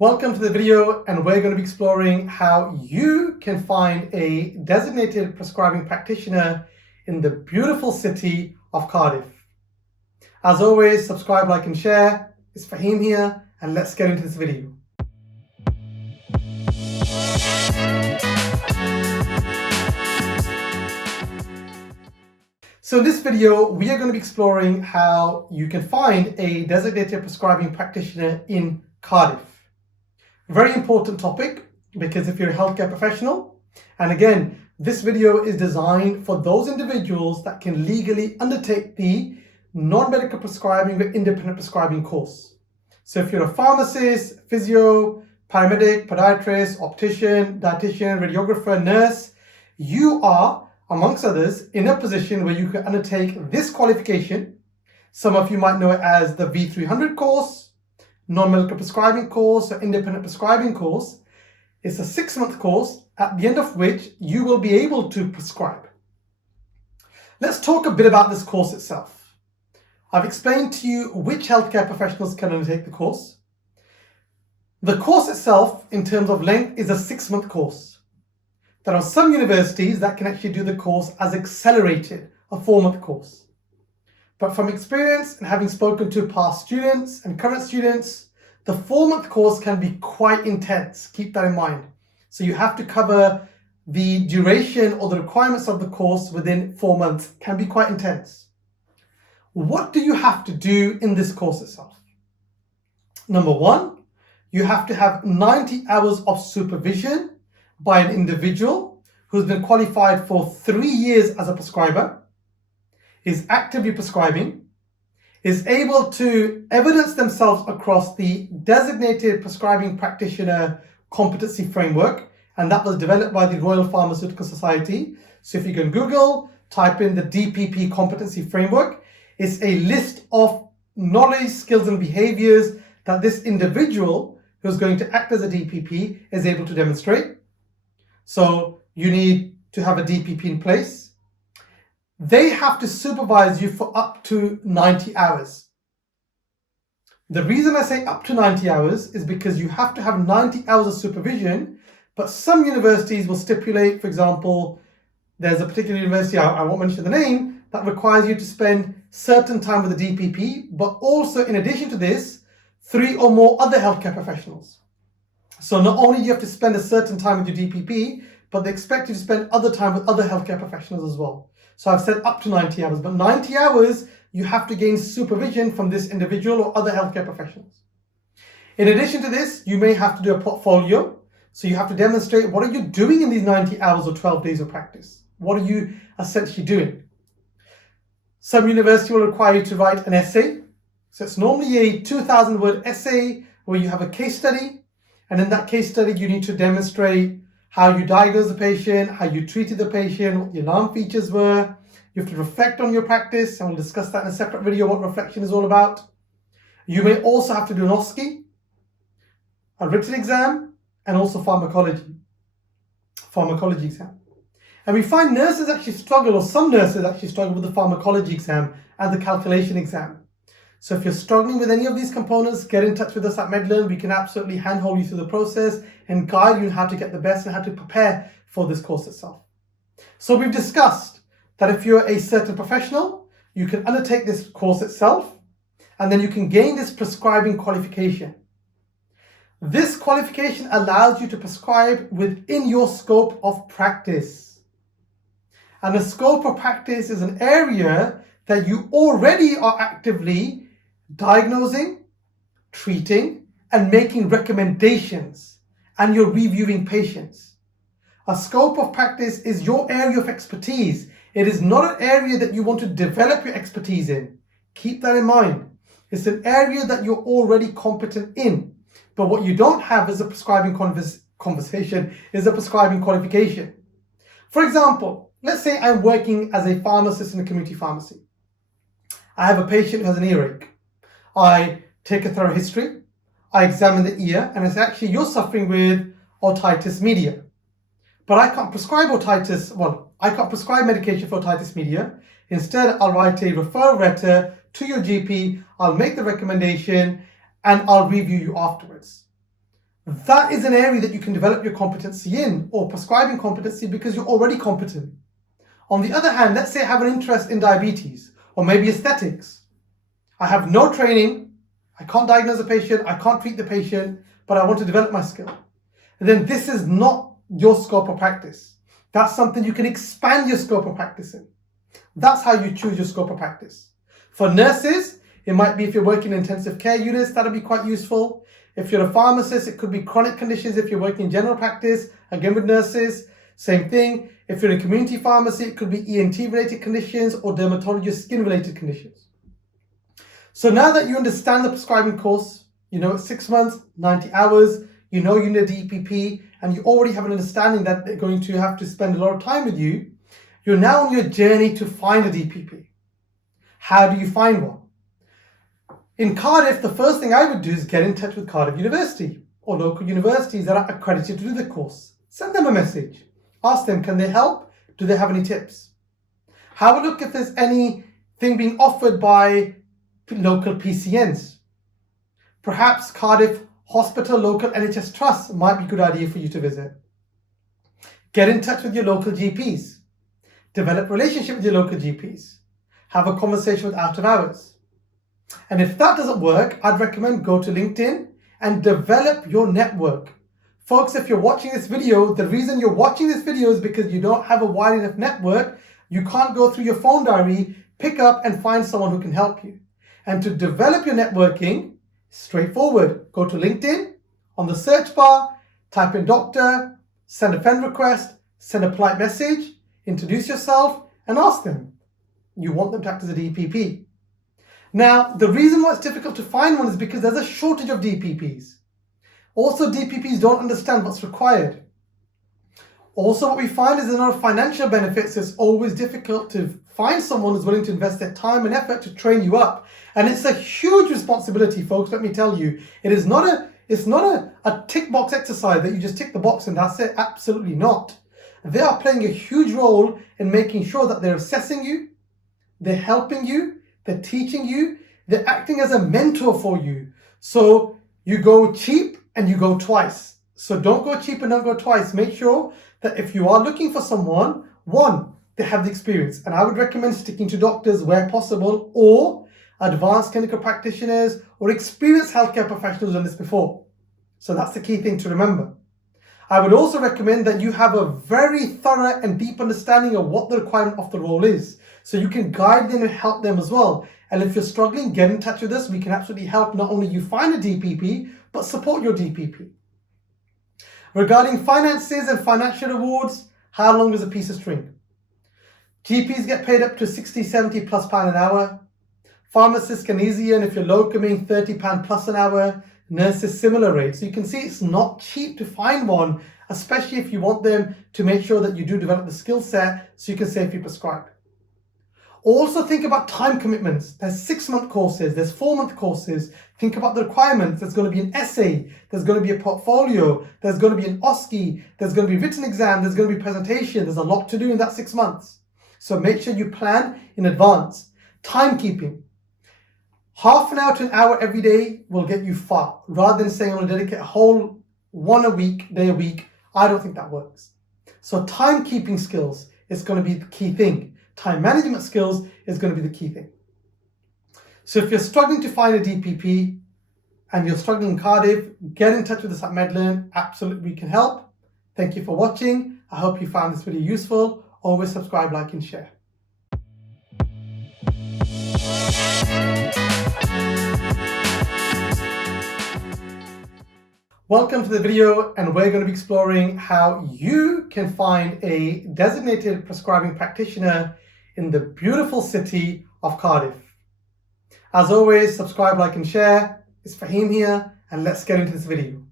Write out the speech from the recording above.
Welcome to the video, and we're going to be exploring how you can find a designated prescribing practitioner in the beautiful city of Cardiff. As always, subscribe, like and share. It's Fahim here, and let's get into this video. So in this video, we are going to be exploring how you can find a designated prescribing practitioner in Cardiff. Very important topic, because if you're a healthcare professional, and again, this video is designed for those individuals that can legally undertake the non-medical prescribing or independent prescribing course. So if you're a pharmacist, physio, paramedic, podiatrist, optician, dietitian, radiographer, nurse, you are, amongst others, in a position where you can undertake this qualification. Some of you might know it as the V300 course, non-medical prescribing course, or independent prescribing course. It's a 6-month course at the end of which you will be able to prescribe. Let's talk a bit about this course itself. I've explained to you which healthcare professionals can undertake the course. The course itself, in terms of length, is a 6-month course. There are some universities that can actually do the course as accelerated, a 4-month course. But from experience and having spoken to past students and current students, the 4-month course can be quite intense. Keep that in mind. So you have to cover the duration or the requirements of the course within 4 months. Can be quite intense. What do you have to do in this course itself? Number one, you have to have 90 hours of supervision by an individual who's been qualified for 3 years as a prescriber, is actively prescribing, is able to evidence themselves across the Designated Prescribing Practitioner Competency Framework, and that was developed by the Royal Pharmaceutical Society. So if you can Google, type in the DPP Competency Framework, it's a list of knowledge, skills and behaviors that this individual who's going to act as a DPP is able to demonstrate. So you need to have a DPP in place. They have to supervise you for up to 90 hours. The reason I say up to 90 hours is because you have to have 90 hours of supervision, but some universities will stipulate, for example, there's a particular university, I won't mention the name, that requires you to spend certain time with the DPP, but also in addition to this, 3 or more other healthcare professionals. So not only do you have to spend a certain time with your DPP, but they expect you to spend other time with other healthcare professionals as well. So I've said up to 90 hours, but 90 hours, you have to gain supervision from this individual or other healthcare professionals. In addition to this, you may have to do a portfolio. So you have to demonstrate what are you doing in these 90 hours or 12 days of practice? What are you essentially doing? Some university will require you to write an essay. So it's normally a 2,000-word essay where you have a case study. And in that case study, you need to demonstrate how you diagnosed the patient, how you treated the patient, what the alarm features were. You have to reflect on your practice, and we'll discuss that in a separate video, what reflection is all about. You may also have to do an OSCE, a written exam, and also pharmacology exam. And we find nurses actually struggle, or some nurses actually struggle with the pharmacology exam and the calculation exam. So if you're struggling with any of these components, get in touch with us at MEDLRN. We can absolutely handhold you through the process and guide you on how to get the best and how to prepare for this course itself. So we've discussed that if you're a certain professional, you can undertake this course itself, and then you can gain this prescribing qualification. This qualification allows you to prescribe within your scope of practice. And the scope of practice is an area that you already are actively diagnosing, treating, and making recommendations, and you're reviewing patients. A scope of practice is your area of expertise. It is not an area that you want to develop your expertise in. Keep that in mind. It's an area that you're already competent in. But what you don't have is a prescribing conversation, is a prescribing qualification. For example, let's say I'm working as a pharmacist in a community pharmacy. I have a patient who has an earache. I take a thorough history, I examine the ear, and it's actually you're suffering with otitis media. But I can't prescribe medication for otitis media. Instead, I'll write a referral letter to your GP, I'll make the recommendation, and I'll review you afterwards. that is an area that you can develop your competency in, or prescribing competency, because you're already competent. On the other hand, let's say I have an interest in diabetes or maybe aesthetics. I have no training, I can't diagnose a patient, I can't treat the patient, but I want to develop my skill. And then this is not your scope of practice. That's something you can expand your scope of practice in. That's how you choose your scope of practice. For nurses, it might be if you're working in intensive care units, that'll be quite useful. If you're a pharmacist, it could be chronic conditions. If you're working in general practice, again with nurses, same thing. If you're in a community pharmacy, it could be ENT related conditions or dermatology or skin related conditions. So now that you understand the prescribing course, you know it's 6 months, 90 hours, you know you need a DPP, and you already have an understanding that they're going to have to spend a lot of time with you, you're now on your journey to find a DPP. How do you find one? In Cardiff, the first thing I would do is get in touch with Cardiff University or local universities that are accredited to do the course. Send them a message. Ask them, can they help? Do they have any tips? Have a look if there's anything being offered by local PCNs. Perhaps Cardiff Hospital Local NHS Trust might be a good idea for you to visit. Get in touch with your local GPs. Develop a relationship with your local GPs. Have a conversation with out of hours. And if that doesn't work, I'd recommend go to LinkedIn and develop your network. Folks, if you're watching this video, the reason you're watching this video is because you don't have a wide enough network. You can't go through your phone diary, pick up and find someone who can help you. And to develop your networking, straightforward. Go to LinkedIn, on the search bar, type in doctor, send a friend request, send a polite message, introduce yourself and ask them. You want them to act as a DPP. Now, the reason why it's difficult to find one is because there's a shortage of DPPs. Also, DPPs don't understand what's required. Also, what we find is there's no financial benefits. It's always difficult to find someone who's willing to invest their time and effort to train you up. And it's a huge responsibility, folks, let me tell you. It's not a tick box exercise that you just tick the box and that's it. Absolutely not. They are playing a huge role in making sure that they're assessing you, they're helping you, they're teaching you, they're acting as a mentor for you. So you go cheap and you go twice. So don't go cheap and don't go twice. Make sure that if you are looking for someone, one, they have the experience. And I would recommend sticking to doctors where possible, or advanced clinical practitioners or experienced healthcare professionals who've done this before. So that's the key thing to remember. I would also recommend that you have a very thorough and deep understanding of what the requirement of the role is, so you can guide them and help them as well. And if you're struggling, get in touch with us. We can absolutely help not only you find a DPP, but support your DPP. Regarding finances and financial rewards, how long is a piece of string? GPs get paid up to 60, 70 plus pound an hour. Pharmacists can easily earn, if you're locuming, £30 plus an hour. Nurses, similar rates. So you can see it's not cheap to find one, especially if you want them to make sure that you do develop the skill set so you can safely prescribe. Also think about time commitments. There's 6-month courses, there's 4-month courses. Think about the requirements. There's going to be an essay, there's going to be a portfolio, there's going to be an OSCE, there's going to be a written exam, there's going to be presentation. There's a lot to do in that 6 months. So make sure you plan in advance. Timekeeping. Half an hour to an hour every day will get you far. Rather than saying I'm going to dedicate a whole day a week, I don't think that works. So timekeeping skills is going to be the key thing. Time management skills is going to be the key thing. So if you're struggling to find a DPP and you're struggling in Cardiff, get in touch with us at MEDLRN. Absolutely, we can help. Thank you for watching. I hope you found this video useful. Always subscribe, like and share. Welcome to the video, and we're going to be exploring how you can find a designated prescribing practitioner in the beautiful city of Cardiff. As always, subscribe, like and share. It's Fahim here, and let's get into this video.